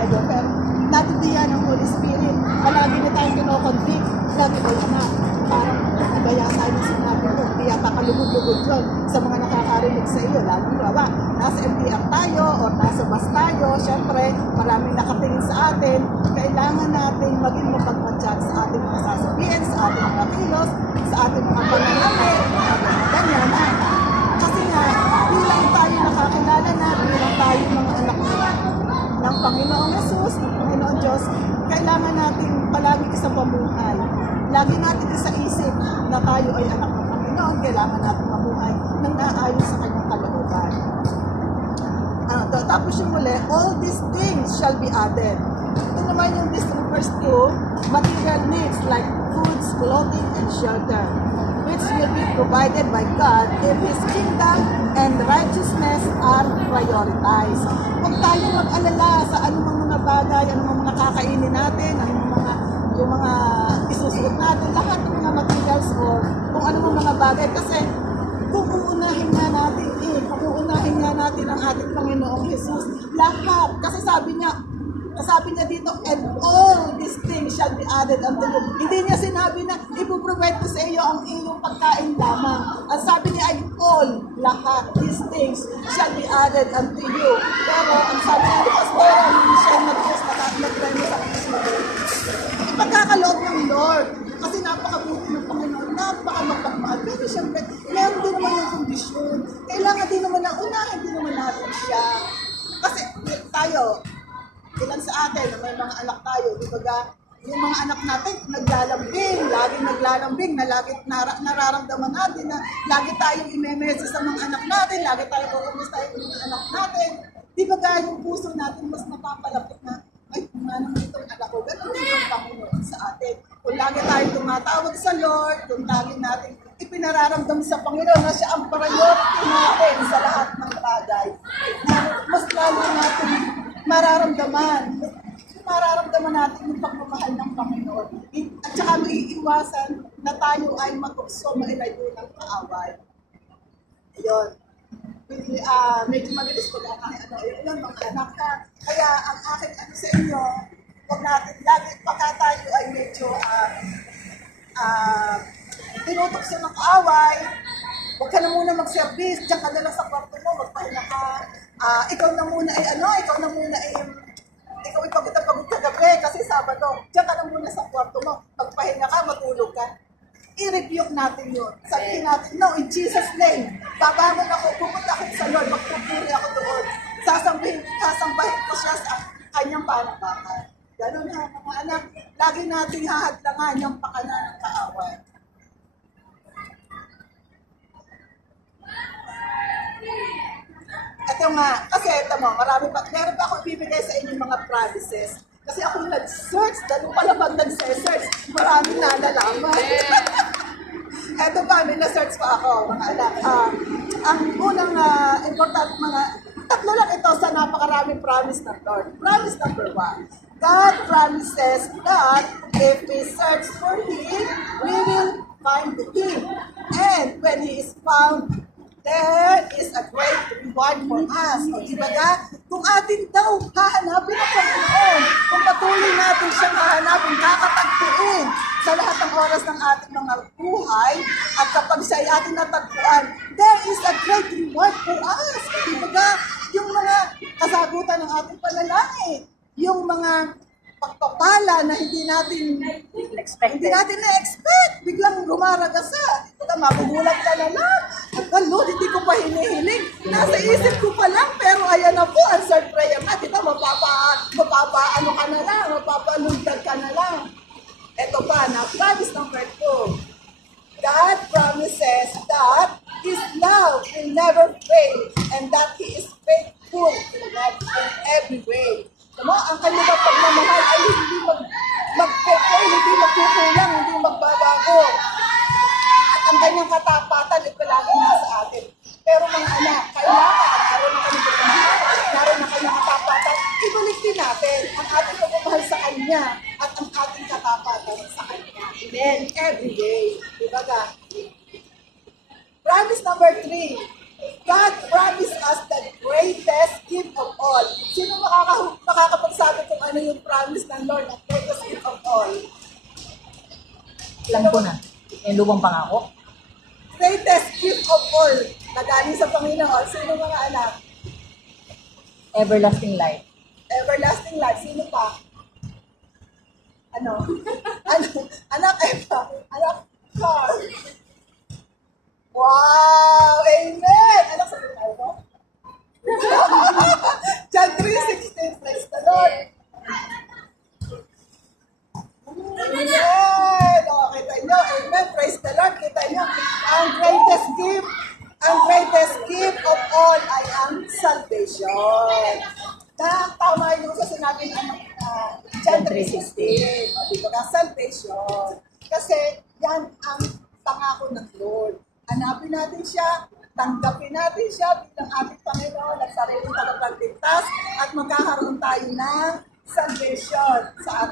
tayo, pero natindihan ng Holy Spirit. Lagi na tayong kinoconvict, lagi ko na. Parang iba yata yung sinabi ko, hindi yata kalugod-lugod yun sa mga nakakarinig sa iyo. Lalo ba, nasa MTR tayo o nasa bus tayo, syempre, maraming nakatingin sa atin. Kailangan natin maging mapagmatsyag sa ating mga sasabihin, sa ating mga kilos, sa ating mga pananamit, ganyan na. Kasi nga, bilang tayo nakakilala na, bilang tayo mga anak ng Panginoong Jesus, ng Panginoong Diyos, kailangan natin palagi isang pamuhay. Lagi natin isa-isip na tayo ay anak ng Panginoon, kailangan natin mamuhay ng naayon sa kanyang kalooban. Tapos yung muli, all these things shall be added. Ito naman yung this refers to material needs like foods, clothing, and shelter, which will be provided by God if His kingdom and righteousness are prioritized. Huwag tayo mag-alala sa anumang mga bagay, anumang mga kakainin natin, yung mga isusuot natin, lahat ng mga materials o kung anumang mga bagay. Kasi kung uunahin nga natin ang ating Panginoong Jesus, lahat. Kasi sabi niya dito, and all these things shall be added unto you. Hindi niya sinabi na ipoprovide ko sa iyo ang iyong pagkain lamang. Ang sabi niya ay all, lahat, these things shall be added unto you. Pero ang sabi niya, Pastor, hindi siya nag-preno sa Panginoon. Ipagkakaloob ng Lord. Kasi napakabuti ng Panginoon, napakamagpagmahal. Pero siyempre, meron din naman yung kondisyon. Kailangan din naman na unahin din naman natin siya. Kasi tayo, ilan sa atin na may mga anak tayo, di ba, yung mga anak natin laging naglalambing, na lagi nararamdaman natin na lagi tayong imemesa sa mga anak natin, lagi tayong kumusta yung mga anak natin. Di ba yung puso natin mas napapalapit na, ay, naman itong anak ko, ganun din yung Panginoon sa atin. Kung lagi tayong tumatawag sa Lord, kung lagi natin ipinararamdam sa Panginoon na siya ang priority natin sa lahat ng bagay, mas lalo natin mararamdaman natin yung pagmamahal ng Panginoon. At saka maiiwasan na tayo ay matukso, mailayo ng kaaway. Ayun. Medyo mabilis ko lang yun, mga anak ka. Kaya ang aking sa inyo, huwag natin lagi, pagka tayo ay medyo tinutukso ng kaaway, huwag ka na muna mag-service, diyan ka na lang sa kwarto mo, magpahinga ka. Ikaw na muna ay ikaw pagod na pagod kagabi kasi Sabado, diyan ka na muna sa kwarto mo, magpahinga ka, matulog ka. I-rebuke natin yun. Sabihin natin, no, in Jesus' name, babangon ako, pupunta ako sa Lord, magpupuri ako doon. Sasambahin ko siya sa kanyang panambahan. Ganun ha, mga anak, lagi nating hahadlangan yung pakanan ng kaaway. Ito nga, kasi ito mo, meron pa ako ibibigay sa inyo mga promises. Kasi ako nag-search, dahil pala pag nag-search, maraming nalalaman. Ito pa, may na-search pa ako, mga anak. Ang unang important tatlo lang ito sa napakaraming promise ng Lord. Promise number 1, God promises that if we search for Him, we will find Him. And when He is found, there is a great reward for us. O dibaga, kung atin daw hahanapin ang Panginoon, kung patuloy natin siyang hahanapin, kakatagpuin sa lahat ng oras ng ating mga buhay, at kapag siya ay ating natagpuan, there is a great reward for us. O dibaga, yung mga kasagutan ng ating panalangin, yung mga pagpapala na hindi natin na-expect, biglang gumaragasa. Ito, magugulat ka na lang. At Lord, hindi ko pa hinihiling. Nasa isip ko pa lang, pero ayan na po, answered prayer na. Diba, mapapaano ka na lang, mapapalundag ka na lang. Ito pa, na promise number 2. God promises that His love will never fail and that He is faithful to God in every way. Ang kanyang pagmamahal ay hindi mag-fail, hindi magkukulang, hindi magbabago. At ang kanyang katapatan ay palagi nasa atin. Pero mga anak, kailangan, naroon na kanyang pagmamahal, naroon na kanyang katapatan, ibalik din natin ang ating pagmamahal sa Kanya at ang ating katapatan sa Kanya. Amen. Every day. Diba ka? Promise number 3. God promised us the greatest gift of all. Sino makakapagsabi ko ano yung promise ng Lord at greatest gift of all. Alam ko na. Yung lubang pangako. Greatest gift of all na galing sa Panginoon. Sino mga anak? Everlasting life. Everlasting life. Sino pa? Ano? Anak Eva. Anak Carl. Wow! Amen! Anak sa tayo? John 3:16. Praise the Lord. Amen! O, kita nyo. Amen. Praise the Lord. Kita nyo. Ang greatest gift of all ay ang salvation. Tama yung sa sinabi ng John 3:16. O, diba ka? Salvation. Kasi yan ang pangako ng Lord. Hanapin natin siya, tanggapin natin siya bilang ating Panginoon at sariling tagapagligtas at magkakaroon tayo ng salvation sa ating